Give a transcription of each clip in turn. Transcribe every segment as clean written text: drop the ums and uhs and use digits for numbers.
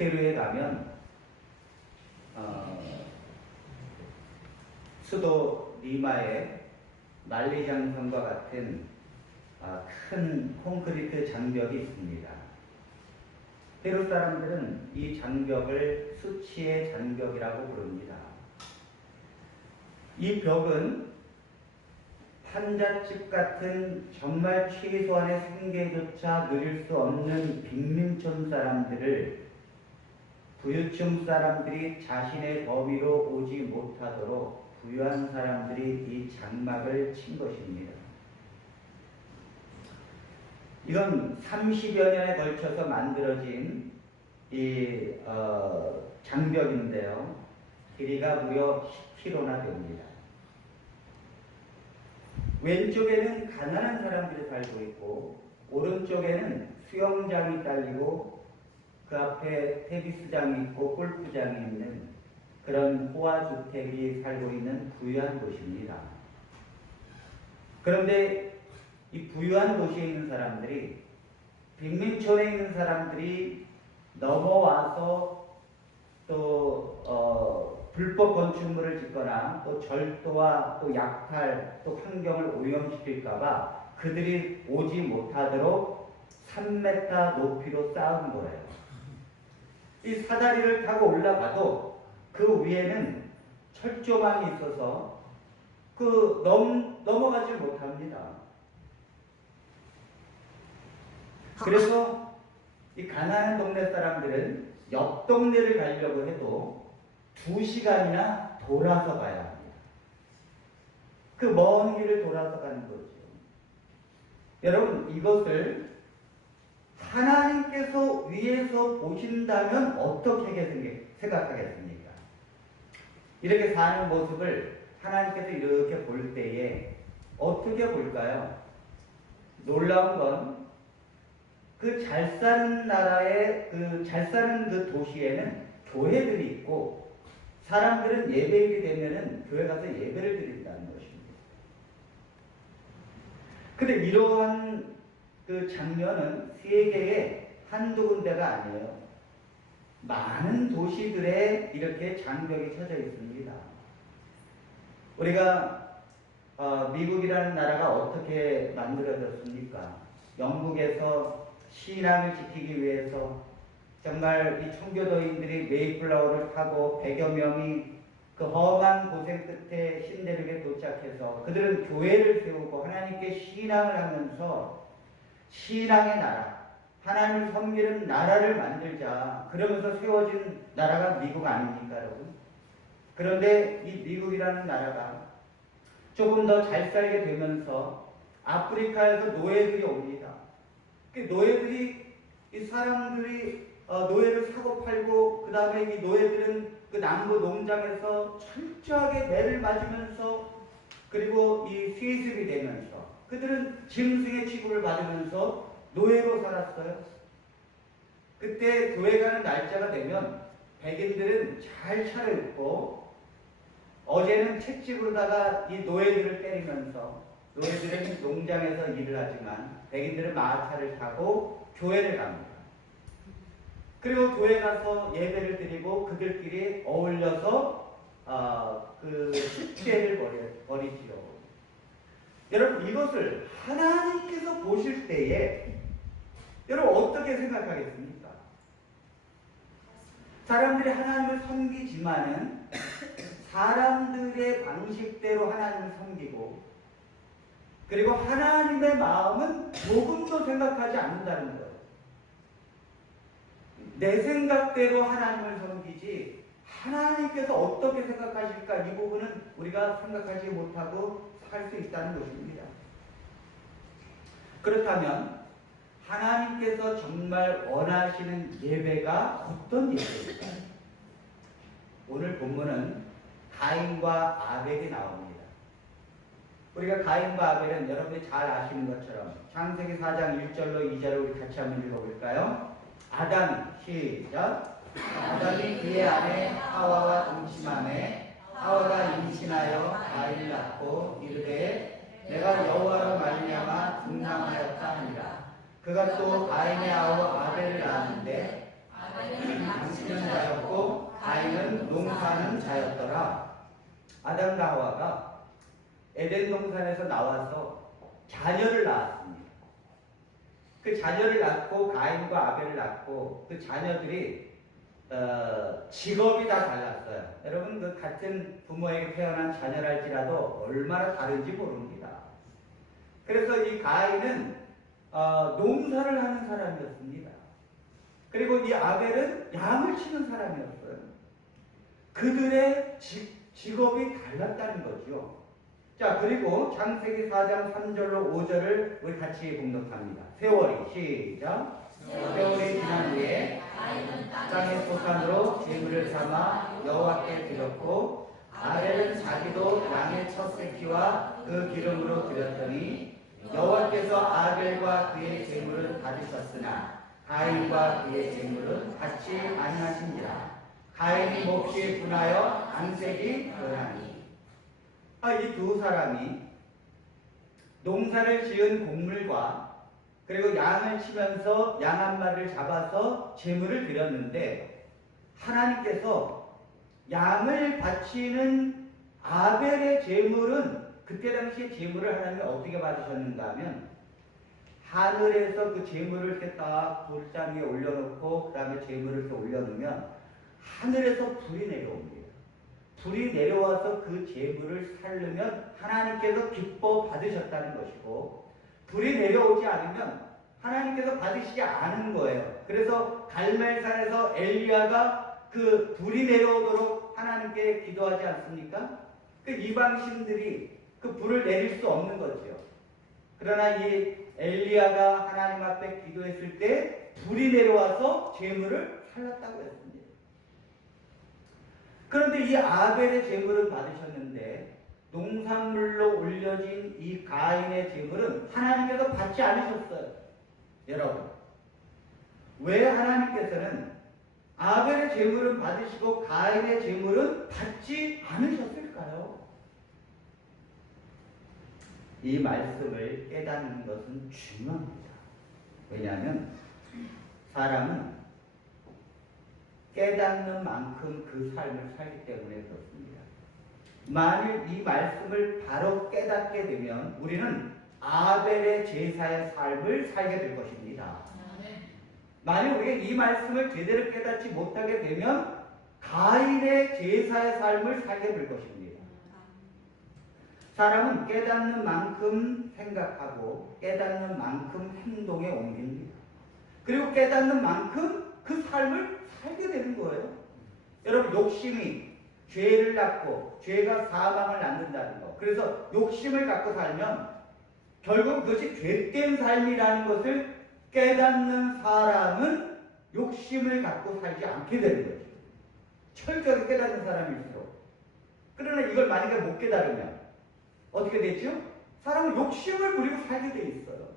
페루에 가면 수도 리마의 만리장성과 같은 큰 콘크리트 장벽이 있습니다. 페루 사람들은 이 장벽을 수치의 장벽이라고 부릅니다. 이 벽은 판잣집 같은 정말 최소한의 생계조차 누릴 수 없는 빈민촌 사람들을 부유층 사람들이 자신의 범위로 오지 못하도록 부유한 사람들이 이 장막을 친 것입니다. 이건 30여 년에 걸쳐서 만들어진 이 장벽인데요. 길이가 무려 10km나 됩니다. 왼쪽에는 가난한 사람들이 살고 있고 오른쪽에는 수영장이 딸리고 그 앞에 테니스장이 있고 골프장이 있는 그런 호화주택이 살고 있는 부유한 곳입니다. 그런데 이 부유한 도시에 있는 사람들이 빈민촌에 있는 사람들이 넘어와서 또 불법 건축물을 짓거나 또 절도와 또 약탈 또 환경을 오염시킬까봐 그들이 오지 못하도록 3m 높이로 쌓은 거예요. 이 사다리를 타고 올라가도 그 위에는 철조망이 있어서 넘어가지 못합니다. 그래서 이 가난한 동네 사람들은 옆 동네를 가려고 해도 2시간이나 돌아서 가야 합니다. 그 먼 길을 돌아서 가는 거죠. 여러분, 이것을 하나님께서 위에서 보신다면 어떻게 생각하겠습니까? 이렇게 사는 모습을 하나님께서 이렇게 볼 때에 어떻게 볼까요? 놀라운 건 그 잘 사는 나라의 잘 사는 그 도시에는 교회들이 있고 사람들은 예배일이 되면은 교회 가서 예배를 드린다는 것입니다. 근데 이러한 그 장면은 세계에 한두 군데가 아니에요. 많은 도시들에 이렇게 장벽이 쳐져 있습니다. 우리가 미국이라는 나라가 어떻게 만들어졌습니까? 영국에서 신앙을 지키기 위해서 정말 이 청교도인들이 메이플라워를 타고 100여 명이 그 험한 고생 끝에 신대륙에 도착해서 그들은 교회를 세우고 하나님께 신앙을 하면서 신앙의 나라, 하나님을 섬기는 나라를 만들자 그러면서 세워진 나라가 미국 아닙니까, 여러분? 그런데 이 미국이라는 나라가 조금 더 잘 살게 되면서 아프리카에서 노예들이 옵니다. 그 노예들이 이 사람들이 노예를 사고 팔고 그 다음에 이 노예들은 그 남부 농장에서 철저하게 매를 맞으면서 그리고 이 세습이 되면서 그들은 짐승의 취급을 받으면서 노예로 살았어요. 그때 교회 가는 날짜가 되면 백인들은 잘 차려입고 어제는 채찍으로다가 이 노예들을 때리면서 노예들은 농장에서 일을 하지만 백인들은 마차를 타고 교회를 갑니다. 그리고 교회 가서 예배를 드리고 그들끼리 어울려서 그 축제를 벌이지요. 여러분, 이것을 하나님께서 보실 때에 여러분 어떻게 생각하겠습니까? 사람들이 하나님을 섬기지만은 사람들의 방식대로 하나님을 섬기고 그리고 하나님의 마음은 조금도 생각하지 않는다는 거예요. 내 생각대로 하나님을 섬기지 하나님께서 어떻게 생각하실까 이 부분은 우리가 생각하지 못하고 살 수 있다는 것입니다. 그렇다면 하나님께서 정말 원하시는 예배가 어떤 예배일까요? 오늘 본문은 가인과 아벨이 나옵니다. 우리가 가인과 아벨은 여러분이 잘 아시는 것처럼 창세기 4장 1절로 2절을 우리 같이 한번 읽어볼까요? 아담, 시작. 아담이 그의 아내 하와와 동침하매 하와가 임신하여 가인을 낳고 이르되 내가 여호와로 말미암아 등남하였다 하니라. 그가 또 가인의 아우 아벨을 낳았는데 아벨은 양치는 자였고 가인은 농사는 자였더라. 아담과 하와가 에덴 동산에서 나와서 자녀를 낳았습니다. 그 자녀를 낳고 가인과 아벨을 낳고 그 자녀들이 직업이 다 달랐어요. 여러분 그 같은 부모에게 태어난 자녀랄지라도 얼마나 다른지 모릅니다. 그래서 이 가인은 농사를 하는 사람이었습니다. 그리고 이 아벨은 양을 치는 사람이었어요. 그들의 직업이 달랐다는 거죠. 자, 그리고 창세기 4장 3절로 5절을 우리 같이 봉독합니다. 세월이 시작. 세월이 지난 후에 땅의 소산으로 제물을 삼아 여호와께 드렸고 아벨은 자기도 양의 첫 새끼와 그 기름으로 드렸더니 여호와께서 아벨과 그의 제물은 받으셨으나 가인과 그의 제물은 받지 아니하신지라. 가인이 몹시 분하여 안색이 변하니. 이 두 사람이 농사를 지은 곡물과 그리고 양을 치면서 양 한 마리를 잡아서 제물을 드렸는데 하나님께서 양을 바치는 아벨의 제물은 그때 당시에 제물을 하나님이 어떻게 받으셨는가 하면 하늘에서 그 제물을 이렇게 딱 돌장 위에 올려놓고 그 다음에 제물을 이렇게 올려놓으면 하늘에서 불이 내려옵니다. 불이 내려와서 그 제물을 살르면 하나님께서 기뻐 받으셨다는 것이고 불이 내려오지 않으면 하나님께서 받으시지 않은 거예요. 그래서 갈멜산에서 엘리야가 그 불이 내려오도록 하나님께 기도하지 않습니까? 그 이방신들이 그 불을 내릴 수 없는 거죠. 그러나 이 엘리야가 하나님 앞에 기도했을 때 불이 내려와서 제물을 살랐다고 했습니다. 그런데 이 아벨의 제물은 받으셨는데 농산물로 올려진 이 가인의 제물은 하나님께서 받지 않으셨어요. 여러분, 왜 하나님께서는 아벨의 제물은 받으시고 가인의 제물은 받지 않으셨을까요? 이 말씀을 깨닫는 것은 중요합니다. 왜냐하면 사람은 깨닫는 만큼 그 삶을 살기 때문에 그렇습니다. 만일 이 말씀을 바로 깨닫게 되면 우리는 아벨의 제사의 삶을 살게 될 것입니다. 만일 우리가 이 말씀을 제대로 깨닫지 못하게 되면 가인의 제사의 삶을 살게 될 것입니다. 사람은 깨닫는 만큼 생각하고 깨닫는 만큼 행동에 옮깁니다. 그리고 깨닫는 만큼 그 삶을 살게 되는 거예요. 여러분, 욕심이 죄를 낳고 죄가 사망을 낳는다는 거. 그래서 욕심을 갖고 살면 결국 그것이 죄된 삶이라는 것을 깨닫는 사람은 욕심을 갖고 살지 않게 되는 거죠. 철저하게 깨닫는 사람일수록. 그러나 이걸 만약에 못 깨달으면 어떻게 되죠? 사람은 욕심을 부리고 살게 돼 있어요.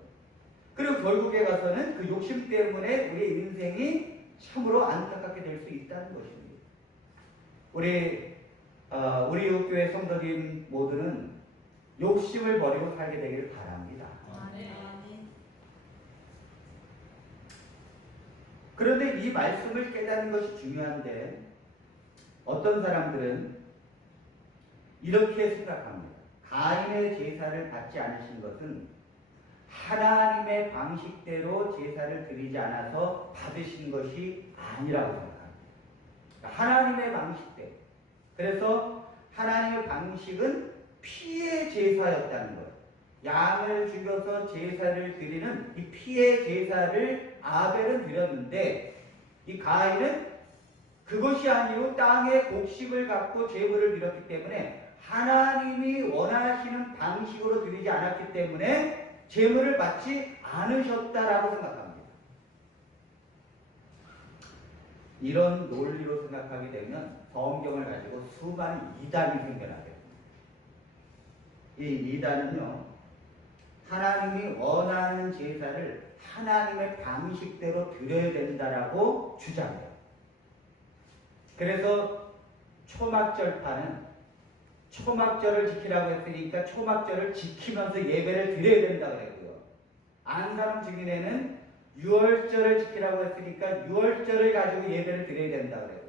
그리고 결국에 가서는 그 욕심 때문에 우리의 인생이 참으로 안타깝게 될 수 있다는 것입니다. 우리 교회 성도님 모두는 욕심을 버리고 살게 되기를 바랍니다. 그런데 이 말씀을 깨닫는 것이 중요한데 어떤 사람들은 이렇게 생각합니다. 가인의 제사를 받지 않으신 것은 하나님의 방식대로 제사를 드리지 않아서 받으신 것이 아니라고 생각합니다. 하나님의 방식대로. 그래서 하나님의 방식은 피의 제사였다는 거예요. 양을 죽여서 제사를 드리는 이 피의 제사를 아벨은 드렸는데 이 가인은 그것이 아니고 땅의 곡식을 갖고 제물을 드렸기 때문에 하나님이 원하시는 방식으로 드리지 않았기 때문에 제물을 받지 않으셨다라고 생각합니다. 이런 논리로 생각하게 되면 성경을 가지고 수많은 이단이 생겨나게 됩니다. 이 이단은요, 하나님이 원하는 제사를 하나님의 방식대로 드려야 된다라고 주장해요. 그래서 초막절파는 초막절을 지키라고 했으니까 초막절을 지키면서 예배를 드려야 된다고 그랬고요. 안상 증인에는 유월절을 지키라고 했으니까 유월절을 가지고 예배를 드려야 된다 그래요.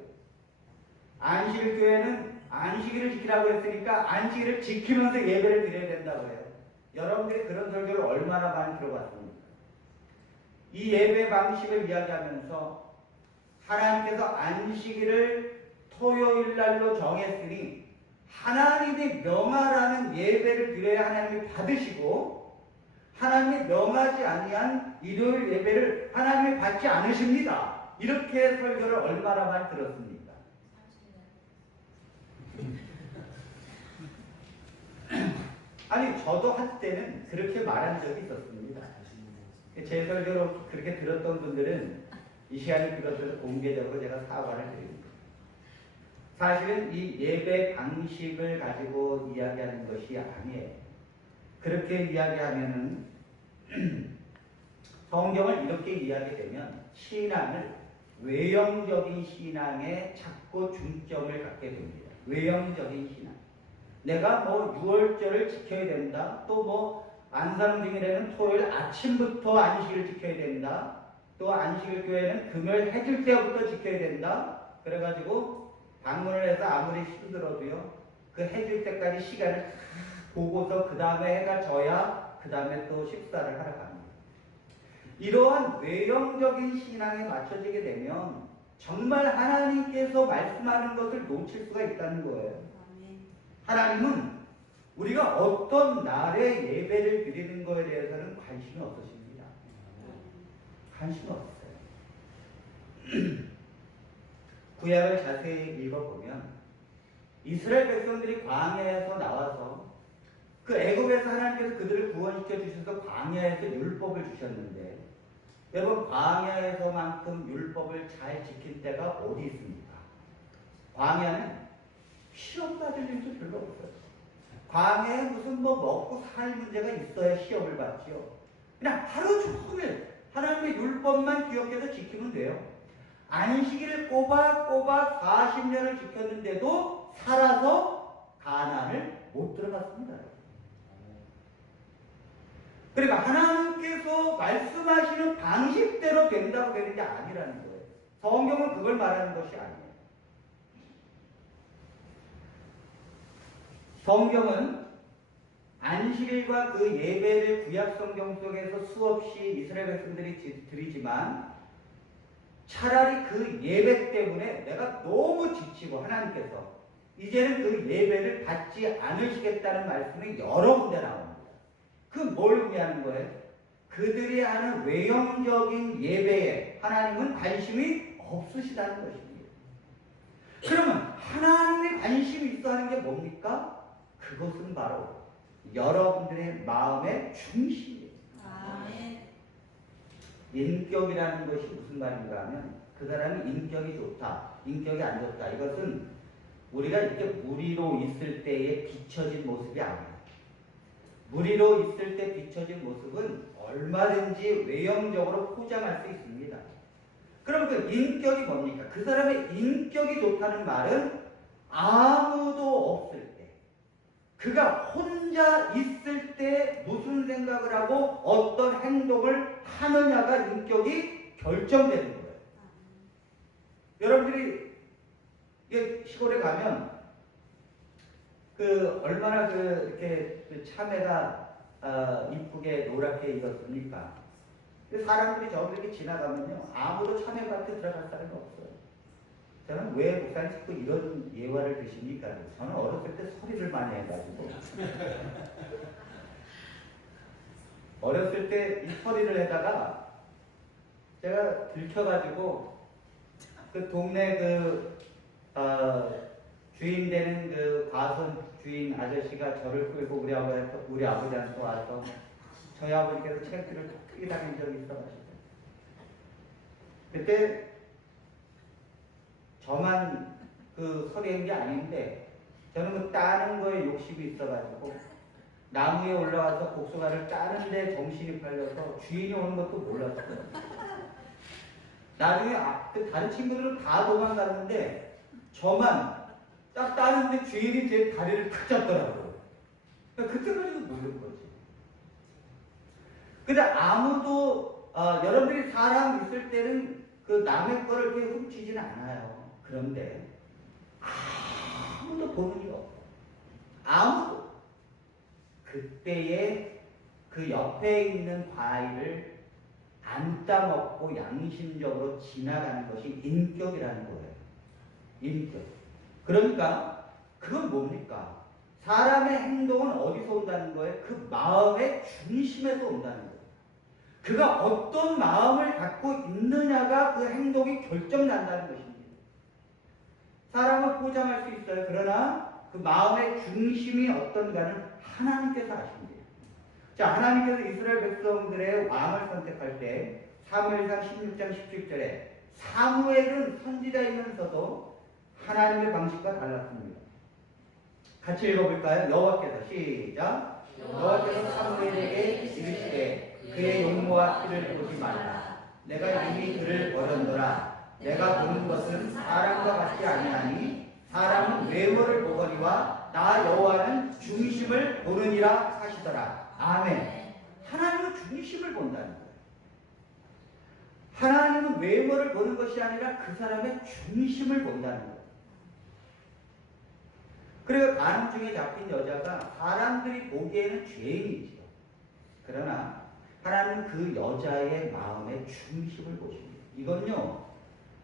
안식일 교회는 안식일을 지키라고 했으니까 안식일을 지키면서 예배를 드려야 된다 그래요. 여러분들이 그런 설교를 얼마나 많이 들어봤습니까? 이 예배 방식을 이야기하면서 하나님께서 안식일을 토요일 날로 정했으니 하나님이 명하라는 예배를 드려야 하나님이 받으시고 하나님이 명하지 아니한 일요일 예배를 하나님이 받지 않으십니다. 이렇게 설교를 얼마나 많이 들었습니까? 아니 저도 한때는 그렇게 말한 적이 있었습니다. 제 설교로 그렇게 들었던 분들은 이 시간에 그것을 공개적으로 제가 사과를 드립니다. 사실은 이 예배 방식을 가지고 이야기하는 것이 아니에요. 그렇게 이야기하면은 성경을 이렇게 이야기되면 신앙을 외형적인 신앙에 자꾸 중점을 갖게 됩니다. 외형적인 신앙. 내가 뭐 유월절을 지켜야 된다. 또 뭐 안산응증일에는 토요일 아침부터 안식일을 지켜야 된다. 또 안식일 교회는 금요일 해질 때부터 지켜야 된다. 그래가지고 방문을 해서 아무리 힘들어도요. 그 해질 때까지 시간을 보고서 그 다음에 해가 져야 그 다음에 또 식사를 하러 갑니다. 이러한 외형적인 신앙에 맞춰지게 되면 정말 하나님께서 말씀하는 것을 놓칠 수가 있다는 거예요. 하나님은 우리가 어떤 날에 예배를 드리는 것에 대해서는 관심이 없으십니다. 관심이 없어요. 구약을 자세히 읽어보면 이스라엘 백성들이 광야에서 나와서 그 애굽에서 하나님께서 그들을 구원시켜 주셔서 광야에서 율법을 주셨는데 여러분 광야에서만큼 율법을 잘 지킬 때가 어디 있습니까? 광야는 시험 받을 일도 별로 없어요. 광야에 무슨 뭐 먹고 살 문제가 있어야 시험을 받지요. 그냥 하루 종일 하나님의 율법만 기억해서 지키면 돼요. 안식일을 꼬박꼬박 40년을 지켰는데도 살아서 가나안을 못 들어갔습니다. 그러니까 하나님께서 말씀하시는 방식대로 된다고 되는 게 아니라는 거예요. 성경은 그걸 말하는 것이 아니에요. 성경은 안식일과 그 예배를 구약 성경 속에서 수없이 이스라엘 백성들이 드리지만 차라리 그 예배 때문에 내가 너무 지치고 하나님께서 이제는 그 예배를 받지 않으시겠다는 말씀이 여러 군데 나옵니다. 그 뭘 의미하는 거예요? 그들이 하는 외형적인 예배에 하나님은 관심이 없으시다는 것입니다. 그러면 하나님의 관심이 있어 하는 게 뭡니까? 그것은 바로 여러분들의 마음의 중심이에요. 아멘. 인격이라는 것이 무슨 말인가 하면 그 사람이 인격이 좋다, 인격이 안 좋다. 이것은 우리가 이렇게 무리로 있을 때에 비춰진 모습이 아니에요. 무리로 있을 때 비춰진 모습은 얼마든지 외형적으로 포장할 수 있습니다. 그럼 그 인격이 뭡니까? 그 사람의 인격이 좋다는 말은 아무도 없을 때, 그가 혼자 있을 때 무슨 생각을 하고 어떤 행동을 하느냐가 인격이 결정되는 거예요. 여러분들이 시골에 가면 그 얼마나 이렇게 참외가 이쁘게 노랗게 익었습니까? 사람들이 저렇게 지나가면요 아무도 참외밭에 들어갈 사람이 없어요. 저는 왜 목사님 자꾸 이런 예화를 드십니까? 저는 어렸을 때 서리를 많이 해가지고 어렸을 때 이 서리를 해다가 제가 들켜가지고 그 동네 주인 되는 그 과선 주인 아저씨가 저를 끌고 우리 아버지한테 와서 저희 아버지께서 체크를 크게 당한 적이 있어가지고 그때 저만 그 서리한 게 아닌데 저는 그 따는 거에 욕심이 있어가지고 나무에 올라와서 복숭아를 따는데 정신이 팔려서 주인이 오는 것도 몰랐어요. 나중에 그 다른 친구들은 다 도망갔는데 저만 딱 따는데 주인이 제 다리를 탁 잡더라고요. 그때까지도 모르는 거지. 근데 아무도 여러분들이 사람 있을 때는 그 남의 거를 이렇게 훔치지는 않아요. 그런데 아무도 보는 이가 없어. 아무도. 그때에 그 옆에 있는 과일을 안 따먹고 양심적으로 지나가는 것이 인격이라는 거예요. 인격. 그러니까 그건 뭡니까? 사람의 행동은 어디서 온다는 거예요? 그 마음의 중심에서 온다는 거예요. 그가 어떤 마음을 갖고 있느냐가 그 행동이 결정난다는 것입니다. 사람은 포장할 수 있어요. 그러나 그 마음의 중심이 어떤가는 하나님께서 아십니다. 자, 하나님께서 이스라엘 백성들의 왕을 선택할 때 사무엘상 16장 17절에 사무엘은 선지자이면서도 하나님의 방식과 달랐습니다. 같이 읽어볼까요? 여호와께서 시작. 여호와께서 사무엘에게 이르시되 그의 용모와 피를 보지 말라. 내가 이미 그를 버렸노라. 내가 보는 것은 사람과 같지 아니하니 사람은 외모를 보거니와 나 여호와는 중심을 보느니라 하시더라. 아멘. 하나님은 중심을 본다는 거예요. 하나님은 외모를 보는 것이 아니라 그 사람의 중심을 본다는 거예요. 그리고 가늠 중에 잡힌 여자가 사람들이 보기에는 죄인이지요. 그러나 하나님은 그 여자의 마음의 중심을 보십니다. 이건요,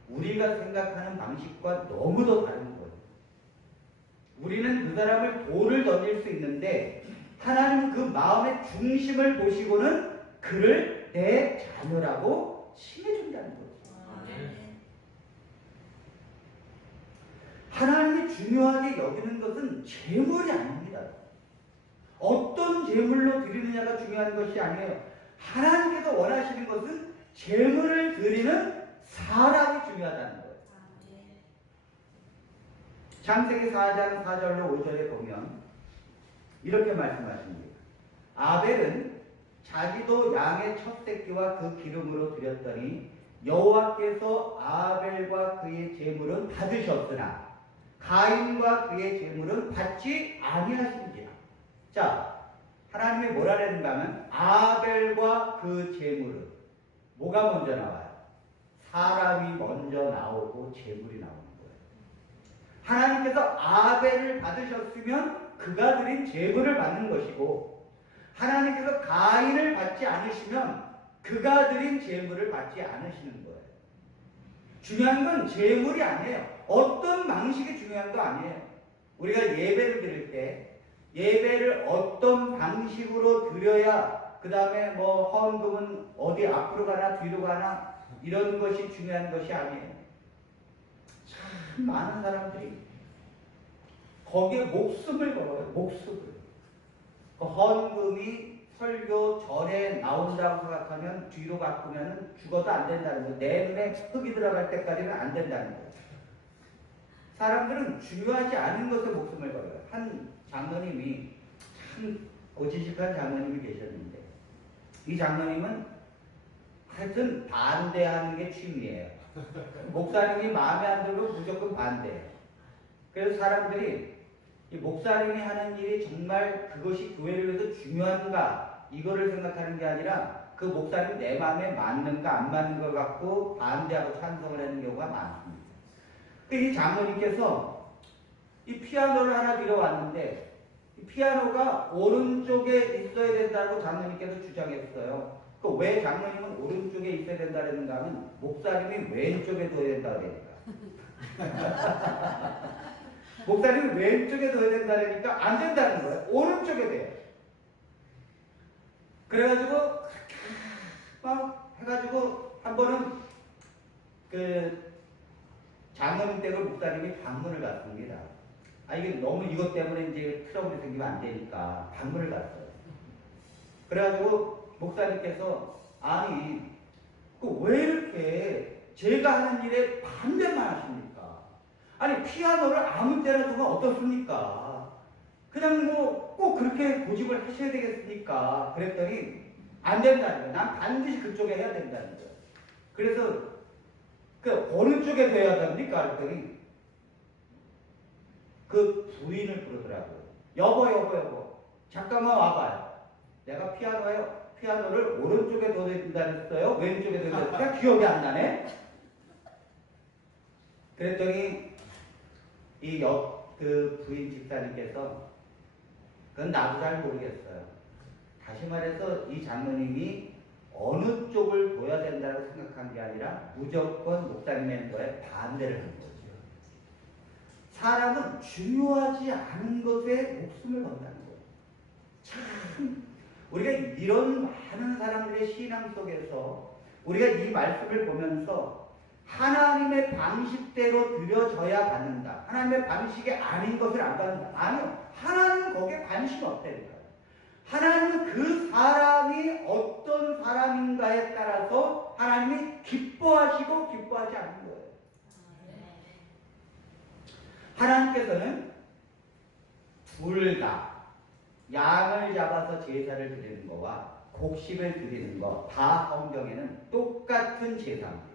우리가 생각하는 방식과 너무도 다른 거예요. 우리는 그 사람을 돌을 던질 수 있는데 하나님은 그 마음의 중심을 보시고는 그를 내 자녀라고 칭해준다는 거죠. 하나님이 중요하게 여기는 것은 재물이 아닙니다. 어떤 재물로 드리느냐가 중요한 것이 아니에요. 하나님께서 원하시는 것은 재물을 드리는 사람이 중요하다는 거예요. 창세기 4장 4절로 5절에 보면 이렇게 말씀하십니다. 아벨은 자기도 양의 첫 새끼와 그 기름으로 드렸더니 여호와께서 아벨과 그의 제물은 받으셨으나 가인과 그의 제물은 받지 아니하신지라. 자, 하나님이 뭐라는가 하면 아벨과 그 제물은 뭐가 먼저 나와요? 사람이 먼저 나오고 제물이 나오는 거예요. 하나님께서 아벨을 받으셨으면 그가 드린 제물을 받는 것이고 하나님께서 가인을 받지 않으시면 그가 드린 제물을 받지 않으시는 거예요. 중요한 건 제물이 아니에요. 어떤 방식이 중요한 거 아니에요. 우리가 예배를 드릴 때 예배를 어떤 방식으로 드려야 그 다음에 뭐 헌금은 어디 앞으로 가나 뒤로 가나 이런 것이 중요한 것이 아니에요. 참 많은 사람들이 거기에 목숨을 걸어요. 목숨을. 그 헌금이 설교 전에 나온다고 생각하면 뒤로 바꾸면 죽어도 안 된다는 거예요. 내 눈에 흙이 들어갈 때까지는 안 된다는 거예요. 사람들은 중요하지 않은 것에 목숨을 걸어요. 한 장로님이 참 고지식한 장로님이 계셨는데 이 장로님은 하여튼 반대하는 게 취미예요. 목사님이 마음에 안 들면 무조건 반대해요. 그래서 사람들이 이 목사님이 하는 일이 정말 그것이 교회를 위해서 중요한가 이거를 생각하는 게 아니라 그 목사님 내 마음에 맞는가 안 맞는 걸 갖고 반대하고 찬성을 하는 경우가 많습니다. 이 장로님께서 이 피아노를 하나 들여왔는데 이 피아노가 오른쪽에 있어야 된다고 장로님께서 주장했어요. 그 왜 장로님은 오른쪽에 있어야 된다는가 하면 목사님이 왼쪽에 둬야 된다고 그러니까. 목사님이 왼쪽에 둬야 된다니까 안 된다는 거예요. 오른쪽에 돼요. 그래가지고 막 해가지고 한 번은 그 장로님 댁을 목사님이 방문을 갔습니다. 이게 너무 이것 때문에 이제 트러블이 생기면 안 되니까 방문을 갔어요. 그래가지고 목사님께서 아니 왜 이렇게 제가 하는 일에 반대만 하십니까? 아니 피아노를 아무 때나 두면 어떻습니까? 그냥 뭐 꼭 그렇게 고집을 하셔야 되겠습니까? 그랬더니 안 된다는 거예요. 난 반드시 그쪽에 해야 된다는 거예요. 그래서 그 어느 쪽에 돼야 됩니까? 그랬더니 그 부인을 부르더라고요. 여보 잠깐만 와봐요. 내가 피아노에 피아노를 오른쪽에 둬야 된다 그랬어요? 왼쪽에 둬야 된다? 기억이 안 나네? 그랬더니 그 부인 집사님께서 그건 나도 잘 모르겠어요. 다시 말해서 이 장로님이 어느 쪽을 둬야 된다고 생각한 게 아니라 무조건 목사님의 거에 반대를 한 거죠. 사람은 중요하지 않은 것에 목숨을 건다는 거예요. 참 우리가 이런 많은 사람들의 신앙 속에서 우리가 이 말씀을 보면서 하나님의 방식대로 드려져야 받는다. 하나님의 방식이 아닌 것을 안 받는다. 아니요. 하나님은 거기에 관심 없다니까요. 하나님은 그 사람이 어떤 사람인가에 따라서 하나님이 기뻐하시고 기뻐하지 않는 거예요. 하나님께서는 둘 다 양을 잡아서 제사를 드리는 거와 곡식을 드리는 거 다 성경에는 똑같은 제사입니다.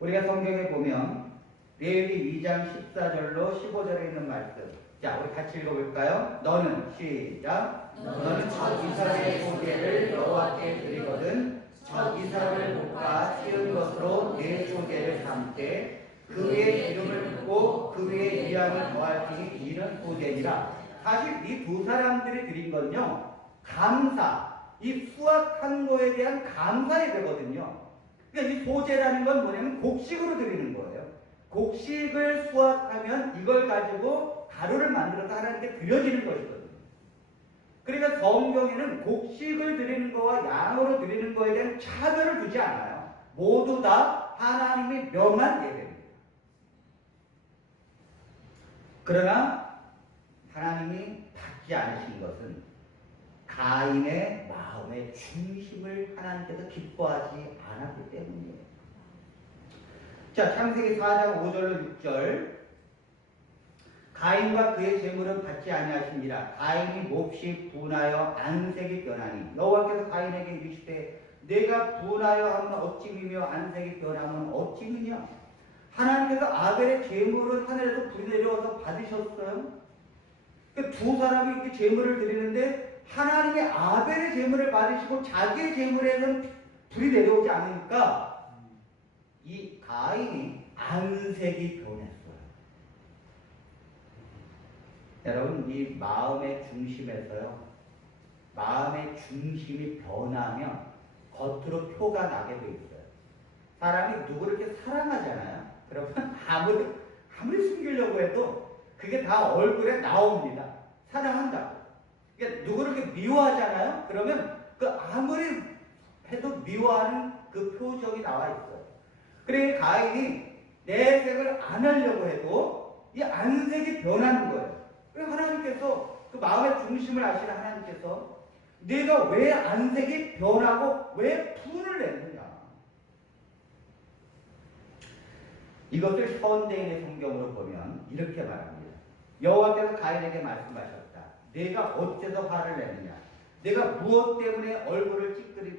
우리가 성경에 보면 레위기 2장 14절로 15절에 있는 말씀. 자, 우리 같이 읽어볼까요? 너는 시작. 너는 첫 이삭의 소제를 여호와께 드리거든 첫 이삭을 볶아 찌은 것으로 내 소제를 삼되 그 위에 기름을 붓고 그 위에 이양을 더할지니 이는 소제니라. 사실 이 두 사람들이 드린 건요, 감사, 이 수확한 거에 대한 감사 예배거든요. 그러니까 이 소제라는 건 뭐냐면 곡식으로 드리는 거예요. 곡식을 수확하면 이걸 가지고 가루를 만들어서 하나님께 드려지는 것이거든요. 그러니까 성경에는 곡식을 드리는 거와 양으로 드리는 거에 대한 차별을 두지 않아요. 모두 다 하나님이 명한 예배입니다. 그러나 하나님이 받지 않으신 것은 가인의 마음의 중심을 하나님께서 기뻐하지 않았기 때문이에요. 자, 창세기 4장 5절로 6절. 가인과 그의 재물은 받지 아니하시니라. 가인이 몹시 분하여 안색이 변하니 여호와께서 가인에게 이르시되 내가 분하여 하면 어찌미며 안색이 변하면 어찌미냐. 하나님께서 아벨의 재물을 하늘에서 불이 내려와서 받으셨어요. 그러니까 두 사람이 이렇게 재물을 드리는데 하나님의 아벨의 재물을 받으시고 자기의 재물에는 불이 내려오지 않으니까 이 가인이 안색이 변했어요. 여러분, 이 마음의 중심에서요, 마음의 중심이 변하면 겉으로 표가 나게 돼 있어요. 사람이 누구를 이렇게 사랑하잖아요. 그러면 아무리 숨기려고 해도 그게 다 얼굴에 나옵니다. 사랑한다고. 그러니까 누구를 이렇게 미워하잖아요. 그러면 그 아무리 해도 미워하는 그 표정이 나와 있어요. 그러니까 가인이 내색을 안 하려고 해도 이 안색이 변하는 거예요. 하나님께서 그 마음의 중심을 아시는 하나님께서 내가 왜 안색이 변하고 왜 분을 내느냐. 이것을 현대인의 성경으로 보면 이렇게 말합니다. 여호와께서 가인에게 말씀하셨다. 내가 어째서 화를 내느냐. 내가 무엇 때문에 얼굴을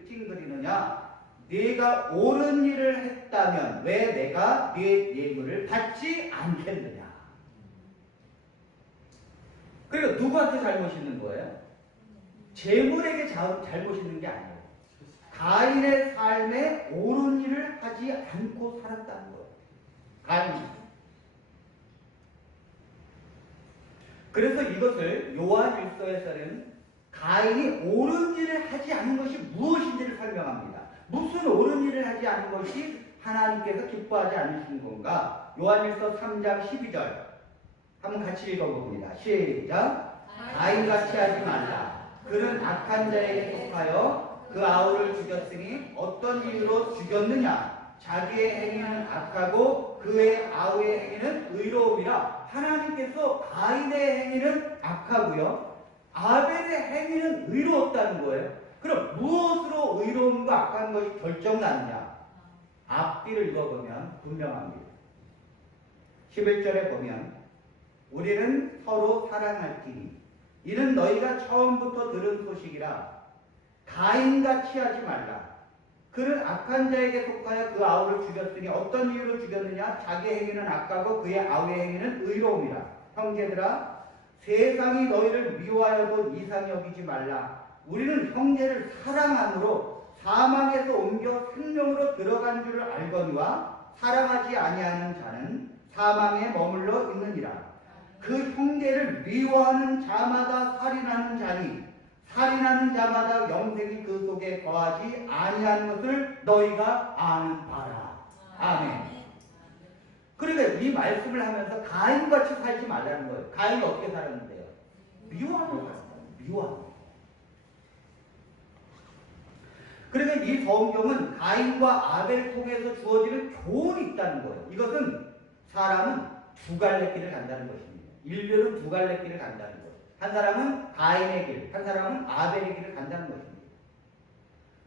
찡그리느냐. 내가 옳은 일을 했다면 왜 내가 네 예물을 받지 않겠느냐. 그러니까 누구한테 잘못 있는 거예요? 재물에게 잘못 있는 게 아니에요. 가인의 삶에 옳은 일을 하지 않고 살았다는 거예요. 가인. 그래서 이것을 요한일서에서는 가인이 옳은 일을 하지 않은 것이 무엇인지를 설명합니다. 무슨 옳은 일을 하지 않은 것이 하나님께서 기뻐하지 않으신 건가? 요한일서 3장 12절 한번 같이 읽어봅니다. 시작. 가인같이 하지 말라. 그는 악한 자에게 속하여 그 아우를 죽였으니 어떤 이유로 죽였느냐? 자기의 행위는 악하고 그의 아우의 행위는 의로움이라. 하나님께서 가인의 행위는 악하고요, 아벨의 행위는 의로웠다는 거예요. 그럼 무엇으로 의로움과 악한 것이 결정났냐? 앞뒤를 읽어보면 분명합니다. 11절에 보면 우리는 서로 사랑할지니 이는 너희가 처음부터 들은 소식이라. 가인같이 하지 말라. 그는 악한 자에게 속하여 그 아우를 죽였으니 어떤 이유로 죽였느냐? 자기의 행위는 악하고 그의 아우의 행위는 의로움이라. 형제들아, 세상이 너희를 미워하여도 이상히 여기지 말라. 우리는 형제를 사랑함으로 사망에서 옮겨 생명으로 들어간 줄을 알거니와 사랑하지 아니하는 자는 사망에 머물러 있느니라. 그 형제를 미워하는 자마다 살인하는 자니 살인하는 자마다 영생이 그 속에 거하지 아니하는 것을 너희가 아는 바라. 아멘. 그러니까 이 말씀을 하면서 가인같이 살지 말라는 거예요. 가인이 어떻게 살았는데요? 미워하는 거예요. 미워하는 거예요. 그러니까 이 성경은 가인과 아벨을 통해서 주어지는 교훈이 있다는 거예요. 이것은 사람은 두 갈래 길을 간다는 것입니다. 인류는 두 갈래 길을 간다는 거예요. 한 사람은 가인의 길, 한 사람은 아벨의 길을 간다는 것입니다.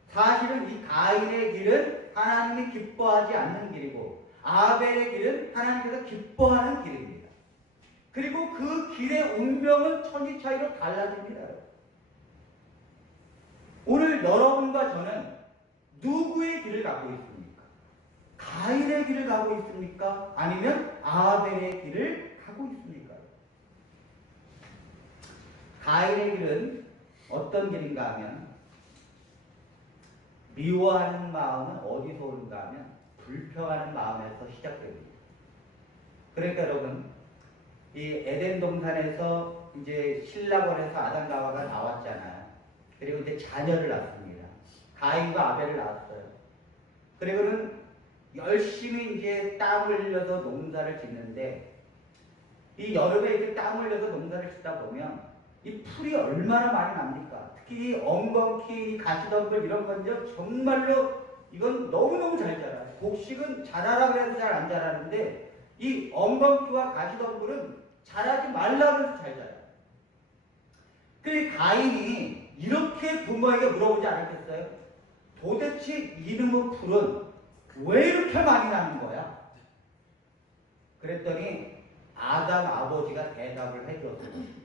사실은 이 가인의 길은 하나님이 기뻐하지 않는 길이고 아벨의 길은 하나님께서 기뻐하는 길입니다. 그리고 그 길의 운명은 천지 차이로 달라집니다. 오늘 여러분과 저는 누구의 길을 가고 있습니까? 가인의 길을 가고 있습니까? 아니면 아벨의 길을 가고 있습니까? 가인의 길은 어떤 길인가 하면 미워하는 마음은 어디서 오는가 하면 불평하는 마음에서 시작됩니다. 그러니까 여러분 이 에덴 동산에서 이제 신라권에서 아담과 하와가 나왔잖아요. 그리고 이제 자녀를 낳습니다. 가인과 아벨을 낳았어요. 그리고는 열심히 이제 땀을 흘려서 농사를 짓는데 이 여름에 이제 땀을 흘려서 농사를 짓다 보면 이 풀이 얼마나 많이 납니까? 특히 이 엉겅퀴, 가시덤불 이런 건요 정말로 이건 너무너무 잘 자라요. 곡식은 자라라 그래서 잘 안 자라는데 이 엉겅퀴와 가시덤불은 자라지 말라 그래서 잘 자라요. 그 가인이 이렇게 부모에게 물어보지 않았겠어요? 도대체 이놈의 풀은 왜 이렇게 많이 나는 거야? 그랬더니 아담 아버지가 대답을 해줬어요.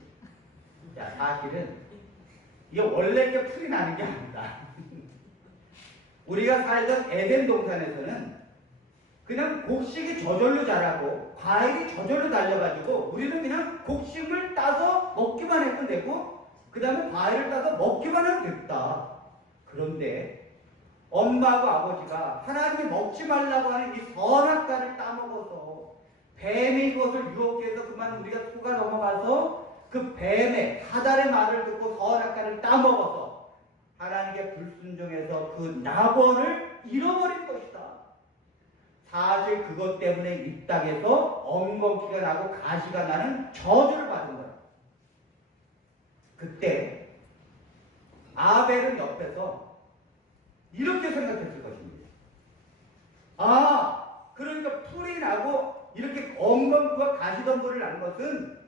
자, 사실은 이게 원래 이게 풀이 나는 게 아니다. 우리가 살던 에덴 동산에서는 그냥 곡식이 저절로 자라고 과일이 저절로 달려가지고 우리는 그냥 곡식을 따서 먹기만 해도 되고 그 다음에 과일을 따서 먹기만 해도 됐다. 그런데 엄마하고 아버지가 하나님이 먹지 말라고 하는 이 선악과를 따먹어서 뱀이 그것을 유혹해서 그만 우리가 속아 넘어가서 그 뱀의 하달의 말을 듣고 선악과를 따먹어서 하나님께 불순종해서 그 낙원을 잃어버린 것이다. 사실 그것 때문에 이 땅에서 엉겅퀴가 나고 가시가 나는 저주를 받은 거야. 그때 아벨은 옆에서 이렇게 생각했을 것입니다. 아, 그러니까 풀이 나고 이렇게 엉겅퀴와 가시덤불을 난 것은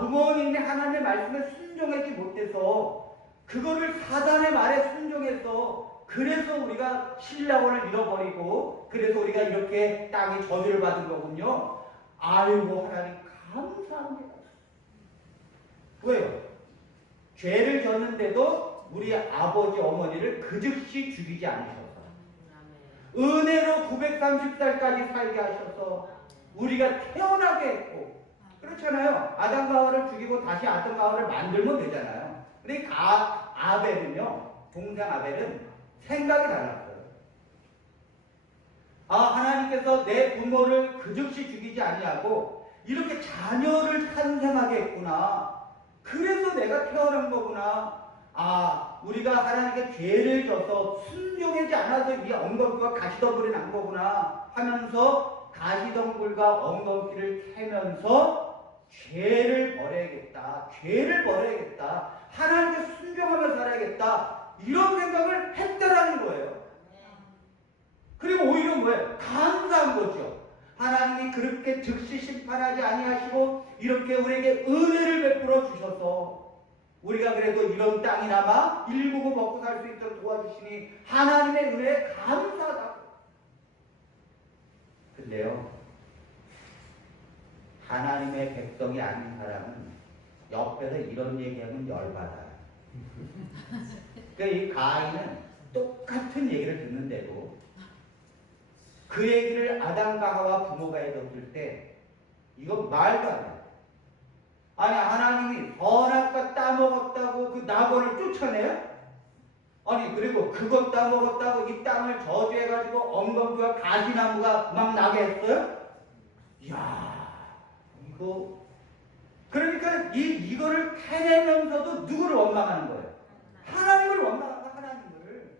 부모님이 하나님의 말씀에 순종하지 못해서 그거를 사단의 말에 순종해서 그래서 우리가 신라원을 잃어버리고 그래서 우리가 이렇게 땅에 저주를 받은 거군요. 아이고 하나님 감사합니다. 왜요? 죄를 졌는데도 우리 아버지 어머니를 그 즉시 죽이지 않으셔서 은혜로 930살까지 살게 하셔서 우리가 태어나게 했고 그렇잖아요. 아담과 하와를 죽이고 다시 아담과 하와를 만들면 되잖아요. 근데 아벨은요, 동생 아벨은 생각이 달랐어요. 하나님께서 내 부모를 그 즉시 죽이지 아니하고 이렇게 자녀를 탄생하게 했구나. 그래서 내가 태어난 거구나. 우리가 하나님께 죄를 져서 순종하지 않아서 이 엉겅퀴와 가시덤불이 난 거구나 하면서 가시덤불과 엉겅퀴를 캐면서 죄를 버려야겠다. 죄를 버려야겠다. 하나님께 순종하며 살아야겠다. 이런 생각을 했다라는 거예요. 그리고 오히려 뭐예요? 감사한 거죠. 하나님이 그렇게 즉시 심판하지 아니하시고 이렇게 우리에게 은혜를 베풀어 주셔서 우리가 그래도 이런 땅이나마 일구고 먹고 살 수 있도록 도와주시니 하나님의 은혜에 감사하다. 근데요, 하나님의 백성이 아닌 사람은 옆에서 이런 얘기하면 열받아요. 그러니까 이 가인은 똑같은 얘기를 듣는데도 그 얘기를 아담과 하와 부모가 해줬을 때 이건 말도 안 돼요. 아니 하나님이 선악과 따먹었다고 그 나본을 쫓아내요? 아니 그리고 그것 따먹었다고 이 땅을 저주해가지고 엉겅퀴와 가시나무가 막 나게 했어요? 이야 이거 그러니까 이거를 해내면서도 누구를 원망하는 거예요? 하나님을 원망한다. 하나님을.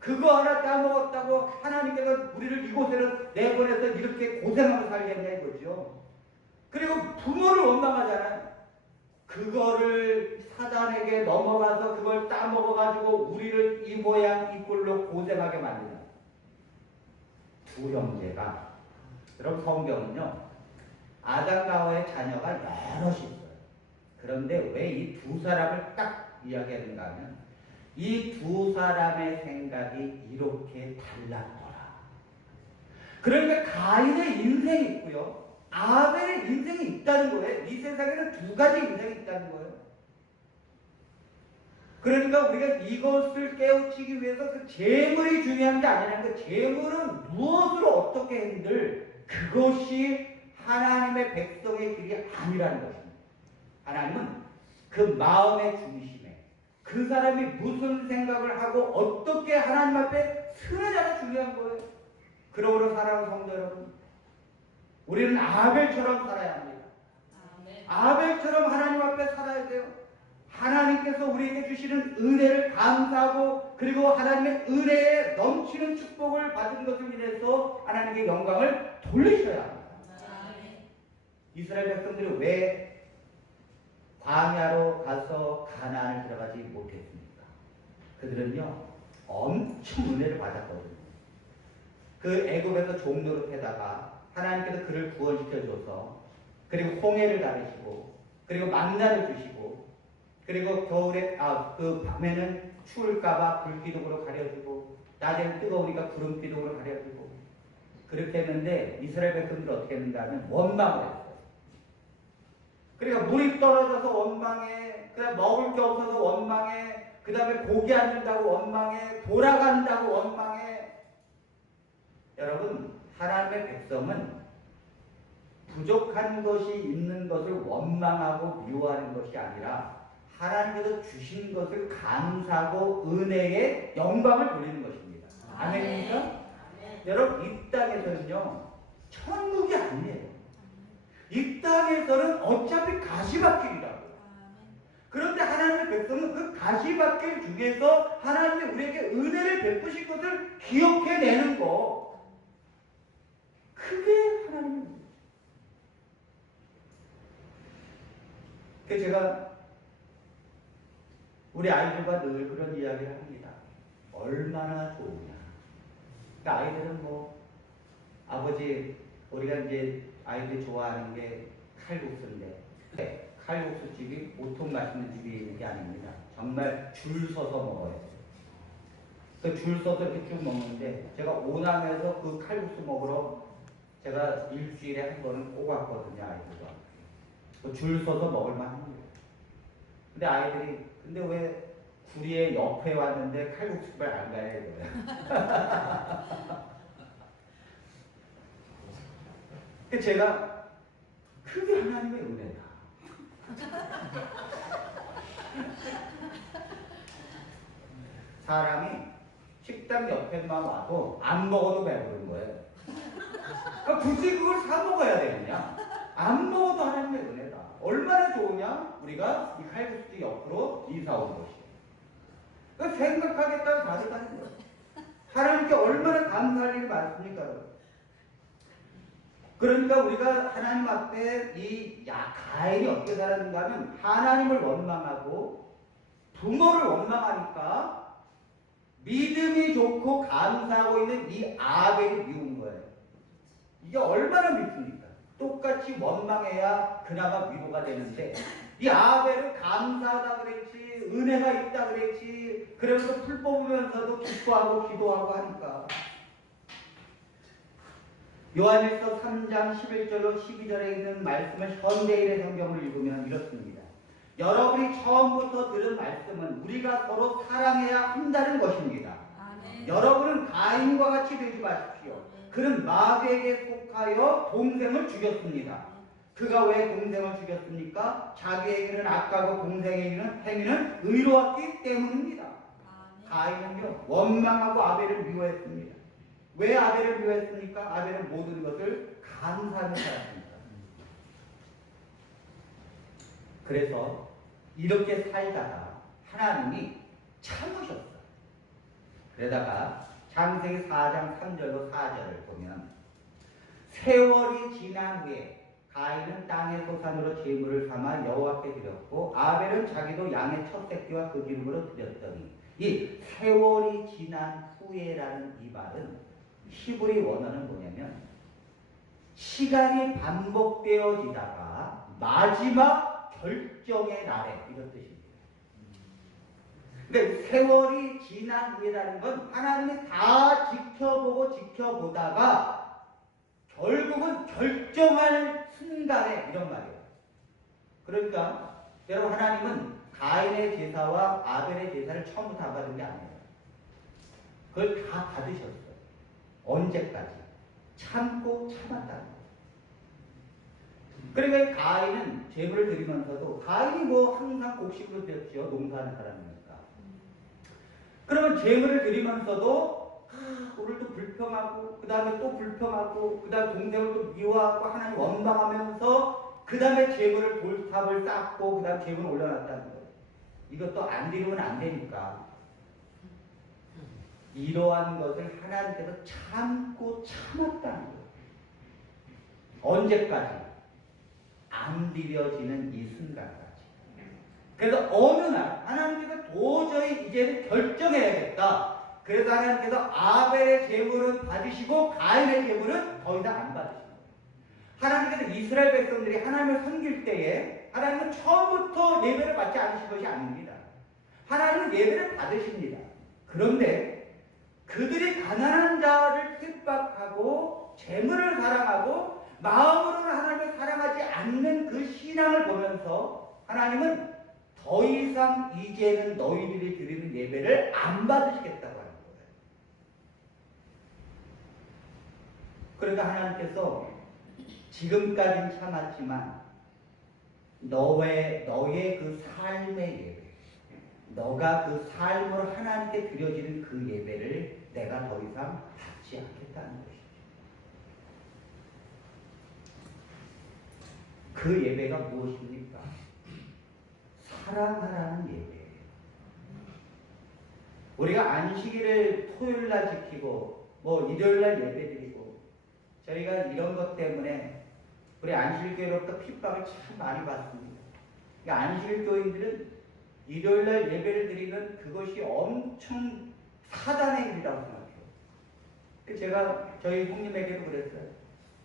그거 하나 따먹었다고 하나님께서 우리를 이곳에는 내보내서 이렇게 고생하고 살겠냐 이거죠. 그리고 부모를 원망하잖아요. 그거를 사단에게 넘어가서 그걸 따먹어가지고 우리를 이 모양 이 꼴로 고생하게 만드는 두 형제가. 여러분 성경은요 아담과 하와의 자녀가 여럿이 있어요. 그런데 왜 이 두 사람을 딱 이야기하는가 하면 이 두 사람의 생각이 이렇게 달랐더라. 그러니까 가인의 인생이 있고요 아벨의 인생이 있다는 거예요. 이 세상에는 두 가지 인생이 있다는 거예요. 그러니까 우리가 이것을 깨우치기 위해서 그 재물이 중요한 게 아니라는 거. 재물은 무엇으로 어떻게 했는들 그것이 하나님의 백성의 길이 아니라는 것입니다. 하나님은 그 마음의 중심에 그 사람이 무슨 생각을 하고 어떻게 하나님 앞에 서느냐가 중요한 거예요. 그러므로 사랑하는 성도 여러분, 우리는 아벨처럼 살아야 합니다. 아벨처럼 하나님 앞에 살아야 돼요. 하나님께서 우리에게 주시는 은혜를 감사하고 그리고 하나님의 은혜에 넘치는 축복을 받은 것을 인해서 하나님께 영광을 돌리셔야 합니다. 이스라엘 백성들이 왜 광야로 가서 가나안을 들어가지 못했습니까? 그들은요 엄청 은혜를 받았거든요. 그 애굽에서 종노릇하다가 하나님께서 그를 구원시켜줘서 그리고 홍해를 가르시고 그리고 만나를 주시고 그리고 겨울에 그 밤에는 추울까봐 불기둥으로 가려주고 낮에는 뜨거우니까 구름기둥으로 가려주고 그렇게 했는데 이스라엘 백성들은 어떻게 했는가 하면 원망을 했어요. 그러니까 물이 떨어져서 원망해, 그 다음에 먹을 게 없어서 원망해, 그 다음에 고기 안 준다고 원망해, 돌아간다고 원망해. 여러분 하나님의 백성은 부족한 것이 있는 것을 원망하고 미워하는 것이 아니라 하나님께서 주신 것을 감사하고 은혜에 영광을 돌리는 것입니다. 아멘입니까? 여러분 이 땅에서는요 천국이 아니에요. 이 땅에서는 어차피 가시밭길이라고요. 그런데 하나님의 백성은 그 가시밭길 중에서 하나님이 우리에게 은혜를 베푸신 것을 기억해내는 거, 그게 하나님입니다. 그래서 제가 우리 아이들과 늘 그런 이야기를 합니다. 얼마나 좋으냐. 그러니까 아이들은 뭐 아버지 우리가 이제 아이들이 좋아하는 게 칼국수인데 칼국수집이 보통 맛있는 집이 있는 게 아닙니다. 정말 줄 서서 먹어야 돼요. 그 줄 서서 이렇게 쭉 먹는데 제가 오남에서 그 칼국수 먹으러 제가 일주일에 한 번은 꼭 왔거든요. 아이들과 그 줄 서서 먹을 만합니다. 근데 아이들이 근데 왜 구리에 옆에 왔는데 칼국수집을 안 가야 이거예요. 제가 그게 하나님의 은혜다. 사람이 식당 옆에만 와도 안 먹어도 배부른 거예요. 그러니까 굳이 그걸 사 먹어야 되느냐? 안 먹어도 하나님의 은혜다. 얼마나 좋으냐? 우리가 이 칼국수 옆으로 이사 온 것이. 그러니까 생각하기에 따라 다르다는 거예요. 하나님께 얼마나 감사할 일이 많습니까? 그러니까 우리가 하나님 앞에 이 가인이 어떻게 살았는가 하면 하나님을 원망하고 부모를 원망하니까 믿음이 좋고 감사하고 있는 이 아벨이 미운 거예요. 이게 얼마나 밉습니까? 똑같이 원망해야 그나마 위로가 되는데 이 아벨은 감사하다 그랬지 은혜가 있다 그랬지 그러면서 풀 뽑으면서도 기뻐하고 기도하고 하니까 요한일서 3장 11절로 12절에 있는 말씀을 현대인의 성경을 읽으면 이렇습니다. 여러분이 처음부터 들은 말씀은 우리가 서로 사랑해야 한다는 것입니다. 여러분은 가인과 같이 되지 마십시오. 그는 마귀에게 속하여 동생을 죽였습니다. 그가 왜 동생을 죽였습니까? 자기에게는 악하고 동생에게는 행위는 의로웠기 때문입니다. 가인은요, 원망하고 아벨을 미워했습니다. 왜 아벨을 미워했습니까? 아벨은 모든 것을 감사하며 살았습니다. 그래서 이렇게 살다가 하나님이 참으셨어요. 그러다가 창세기 4장 3절로 4절을 보면 세월이 지난 후에 가인은 땅의 소산으로 제물을 삼아 여호와께 드렸고 아벨은 자기도 양의 첫 새끼와 그 기름으로 드렸더니 이 세월이 지난 후에라는 이 말은 히브리 원어는 뭐냐면 시간이 반복되어지다가 마지막 결정의 날에 이런 뜻입니다. 그러니까 세월이 지난 후에라는 건 하나님이 다 지켜보다가 결국은 결정할 순간에 이런 말이에요. 그러니까 여러분 하나님은 가인의 제사와 아벨의 제사를 처음부터 다 받은 게 아니에요. 그걸 다 받으셨어요. 언제까지? 참고 참았다는 거예요. 그러니까 가인은 제물을 드리면서도 가인이 뭐 항상 곡식으로 드렸죠. 농사하는 사람이니까. 그러면 제물을 드리면서도 오늘도 불평하고 그 다음에 또 불평하고 그 다음에 동생을 또 미워하고 하나님 원망하면서 그 다음에 제물을 돌탑을 쌓고 그 다음에 제물을 올려놨다는 거예요. 이것도 안 드리면 안 되니까 이러한 것을 하나님께서 참고 참았다는 거예요. 언제까지? 안 드려지는 이 순간까지. 그래서 어느 날 하나님께서 도저히 이제는 결정해야겠다. 그래서 하나님께서 아벨의 제물은 받으시고 가인의 제물은 더 이상 안 받으신 거예요. 하나님께서 이스라엘 백성들이 하나님을 섬길 때에 하나님은 처음부터 예배를 받지 않으신 것이 아닙니다. 하나님은 예배를 받으십니다. 그런데 그들이 가난한 자를 핍박하고 재물을 사랑하고 마음으로는 하나님을 사랑하지 않는 그 신앙을 보면서 하나님은 더 이상 이제는 너희들이 드리는 예배를 안 받으시겠다고 하는 거예요. 그러니까 하나님께서 지금까지는 참았지만 너의 그 삶의 예배, 너가 그 삶으로 하나님께 드려지는 그 예배를 내가 더 이상 받지 않겠다는 것이죠. 그 예배가 무엇입니까? 사랑하라는 예배예요. 우리가 안식일을 토요일날 지키고 뭐 일요일날 예배드리고 저희가 이런 것 때문에 우리 안식일교회로부터 핍박을 참 많이 받습니다. 그러니까 안식일교인들은 일요일날 예배를 드리면 그것이 엄청 사단의 일이라고 생각해요. 제가 저희 형님에게도 그랬어요.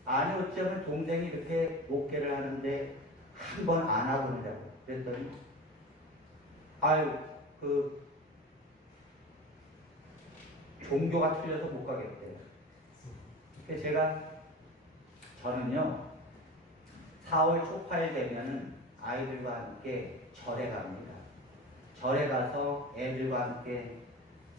아니 어쩌면 동생이 이렇게 목회를 하는데 한 번 안 하고 그러냐고 그랬더니 아유 그 종교가 틀려서 못 가겠대요. 그래서 저는요 4월 초파일 되면은 아이들과 함께 절에 갑니다. 절에 가서 애들과 함께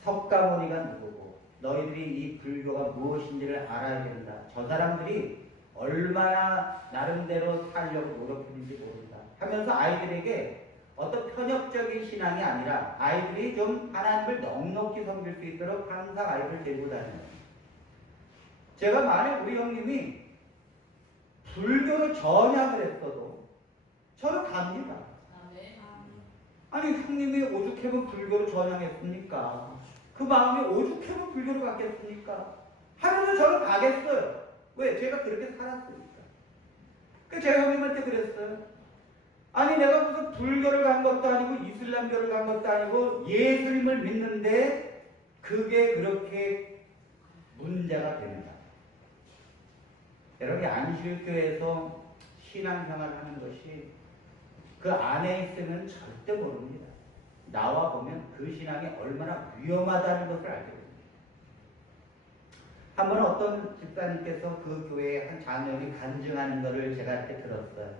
석가모니가 누구고 너희들이 이 불교가 무엇인지를 알아야 된다. 저 사람들이 얼마나 나름대로 살려고 노력했는지 모른다 하면서 아이들에게 어떤 편협적인 신앙이 아니라 아이들이 좀 하나님을 넉넉히 섬길 수 있도록 항상 아이들을 데리고 다녀요. 제가 만약 우리 형님이 불교로 전향을 했어도 저는 갑니다. 아니 형님이 오죽하면 불교로 전향했습니까? 그 마음이 오죽하면 불교로 갔겠습니까? 하면서 저는 가겠어요. 왜? 제가 그렇게 살았으니까. 그래서 제가 형님한테 그랬어요. 아니 내가 무슨 불교를 간 것도 아니고 이슬람교를 간 것도 아니고 예수님을 믿는데 그게 그렇게 문제가 됩니다. 여러분이 안식교회에서 신앙생활을 하는 것이 그 안에 있으면 절대 모릅니다. 나와 보면 그 신앙이 얼마나 위험하다는 것을 알게 됩니다. 한 번 어떤 집사님께서 그 교회에 한 자녀이 간증하는 것을 제가 이렇게 들었어요.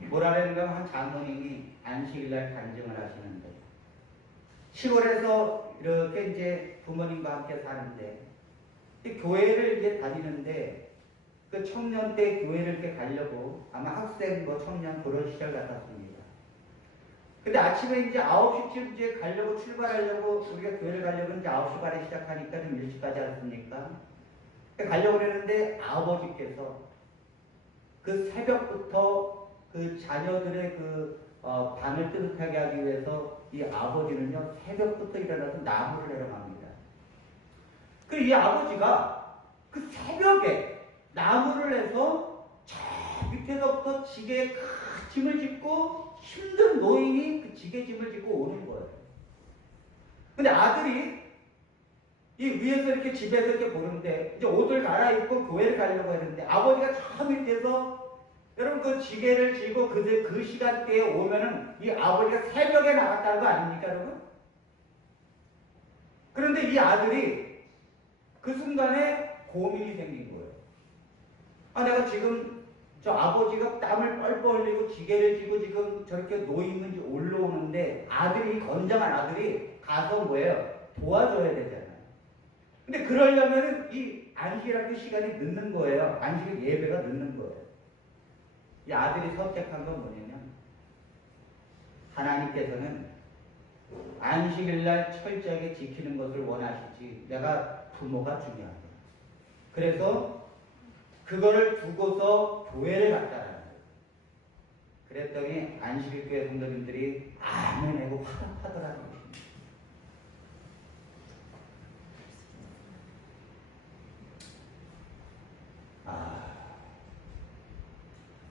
뭐라는가 한 장모님이 안식일날 간증을 하시는데 시골에서 이렇게 이제 부모님과 함께 사는데 교회를 이제 다니는데 그 청년 때 교회를 이렇게 가려고 아마 학생 뭐 청년 그런 시절 같았습니다. 근데 아침에 이제 9시쯤 이제 가려고 출발하려고 우리가 교회를 가려고 이제 9시 반에 시작하니까 좀 일찍 가지 않습니까? 가려고 그랬는데 아버지께서 그 새벽부터 그 자녀들의 밤을 뜨뜻하게 하기 위해서 이 아버지는요 새벽부터 일어나서 나무를 내려갑니다. 그 이 아버지가 그 새벽에 나무를 내서 저 밑에서부터 지게에 큰 짐을 짓고 힘든 노인이 그 지게짐을 짓고 오는 거예요. 근데 아들이 이 위에서 이렇게 집에서 이렇게 보는데 이제 옷을 갈아입고 교회를 가려고 했는데 아버지가 저 밑에서 여러분 그 지게를 지고 그 시간대에 오면은 이 아버지가 새벽에 나갔다는 거 아닙니까 여러분? 그런데 이 아들이 그 순간에 고민이 생긴 거예요. 아 내가 지금 저 아버지가 땀을 뻘뻘 흘리고 지게를 지고 지금 저렇게 놓이는지 올라오는데 아들이 건장한 아들이 가서 뭐예요? 도와줘야 되잖아요. 근데 그러려면 이 안식이라는 시간이 늦는 거예요. 안식 예배가 늦는 거예요. 이 아들이 선택한 건 뭐냐면 하나님께서는 안식일날 철저하게 지키는 것을 원하시지 내가 부모가 중요하다. 그래서 그거를 두고서 교회를 갔다라는 거예요. 그랬더니 안식일교회 성도님들이 아멘하고 화답하더라는 것입니다.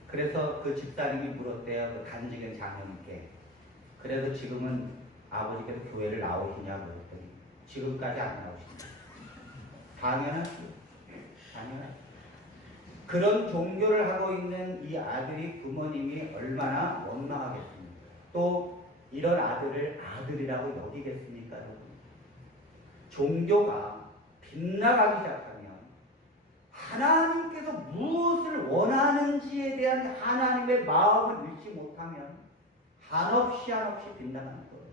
그래서 그 집사님이 물었대요. 그 간직은 장로님께. 그래서 지금은 아버지께서 교회를 나오시냐고 했더니 지금까지 안 나오신다. 당연하죠. 당연하죠. 그런 종교를 하고 있는 이 아들이 부모님이 얼마나 원망하겠습니까? 또 이런 아들을 아들이라고 여기겠습니까? 종교가 빗나가기 시작하면 하나님께서 무엇을 원하는지에 대한 하나님의 마음을 읽지 못하면 한없이 빗나가는 거예요.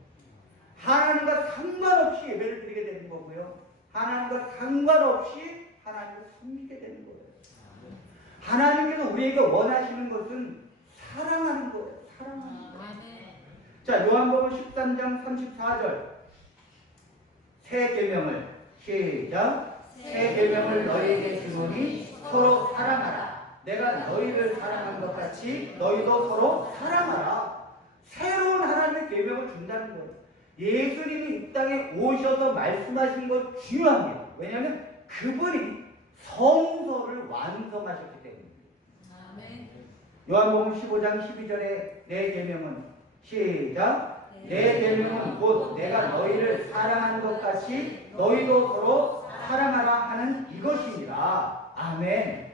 하나님과 상관없이 예배를 드리게 되는 거고요. 하나님과 상관없이 하나님을 섬기게 되는 거예요. 하나님께서 우리에게 원하시는 것은 사랑하는 거예요. 사랑하는 거예요. 자, 요한복음 13장 34절 새 계명을 시작. 새 계명을 너희에게 주노니 서로 사랑하라. 내가 너희를 사랑한 것 같이 너희도 서로 사랑하라. 새로운 하나님의 계명을 준다는 거예요. 예수님이 이 땅에 오셔서 말씀하신 것 중요합니다. 왜냐하면 그분이 성서를 완성하셨기 때문입니다. 아멘. 요한복음 15장 12절에 내 계명은 시작. 내 계명은 곧 내가 너희를 사랑한 것 같이 너희도 서로 사랑하라 하는 이것입니다. 아멘.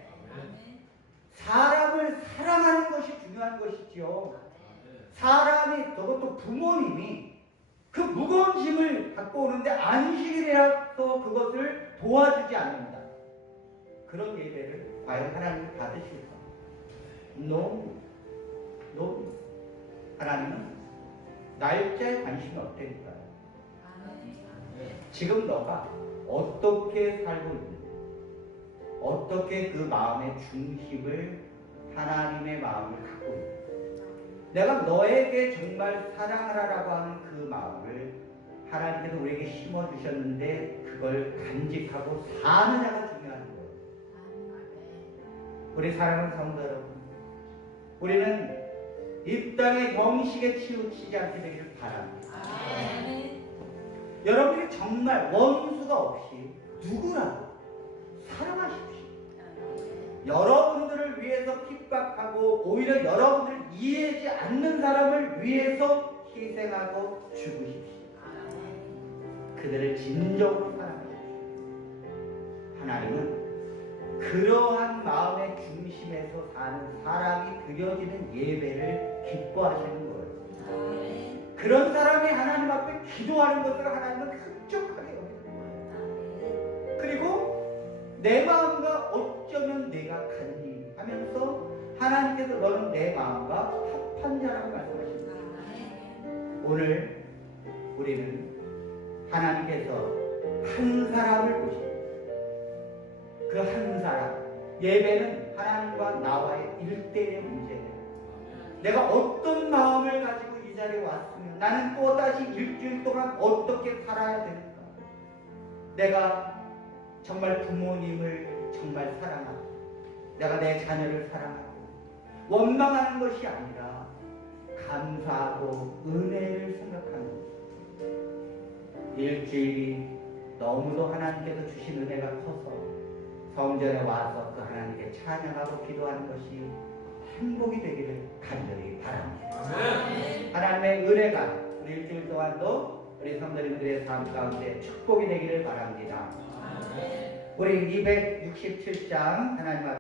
사람을 사랑하는 것이 중요한 것이지요. 사람이 그것도 부모님이 그 무거운 짐을 갖고 오는데 안식일이라서 그것을 도와주지 않는다. 그런 예배를 과연 하나님이 받으실까? No. 하나님은 날짜에 관심이 없다니까요. 지금 너가 어떻게 살고 있는지, 어떻게 그 마음의 중심을 하나님의 마음을 갖고 있는지, 내가 너에게 정말 사랑하라고 하는 그 마음을 하나님께서 우리에게 심어주셨는데 그걸 간직하고 사느냐가 중요한 거예요. 우리 사랑하는 성도 여러분, 우리는 이 땅의 형식에 치우치지 않게 되기를 바랍니다. 여러분이 정말 원수가 없이 누구라도 사랑하십시오. 여러분들을 위해서 핍박하고 오히려 여러분들을 이해하지 않는 사람을 위해서 희생하고 죽으십시오. 그들을 진정으로 사랑하십시오. 하나님은 그러한 마음의 중심에서 사는 사람이 드려지는 예배를 기뻐하시는 거예요. 그런 사람이 하나님 앞에 기도하는 것을 하나님은 흡족하게 여기는 거예요. 그리고 내 마음과 어쩌면 내가 같니 하면서 하나님께서 너는 내 마음과 합한 자라고 말씀하십니다. 오늘 우리는 하나님께서 한 사람을 보시고 그 한 사람, 예배는 하나님과 나와의 일대의 문제예요. 내가 어떤 마음을 가지고 이 자리에 왔으면 나는 또다시 일주일 동안 어떻게 살아야 될까? 내가 정말 부모님을 정말 사랑하고 내가 내 자녀를 사랑하고 원망하는 것이 아니라 감사하고 은혜를 생각하는 것. 일주일이 너무도 하나님께서 주신 은혜가 커서 성전에 와서 그 하나님께 찬양하고 기도하는 것이 행복이 되기를 간절히 바랍니다. 하나님의 은혜가 우리 일주일 동안도 우리 성도님들의 삶 가운데 축복이 되기를 바랍니다. 우리 267장 하나님 앞에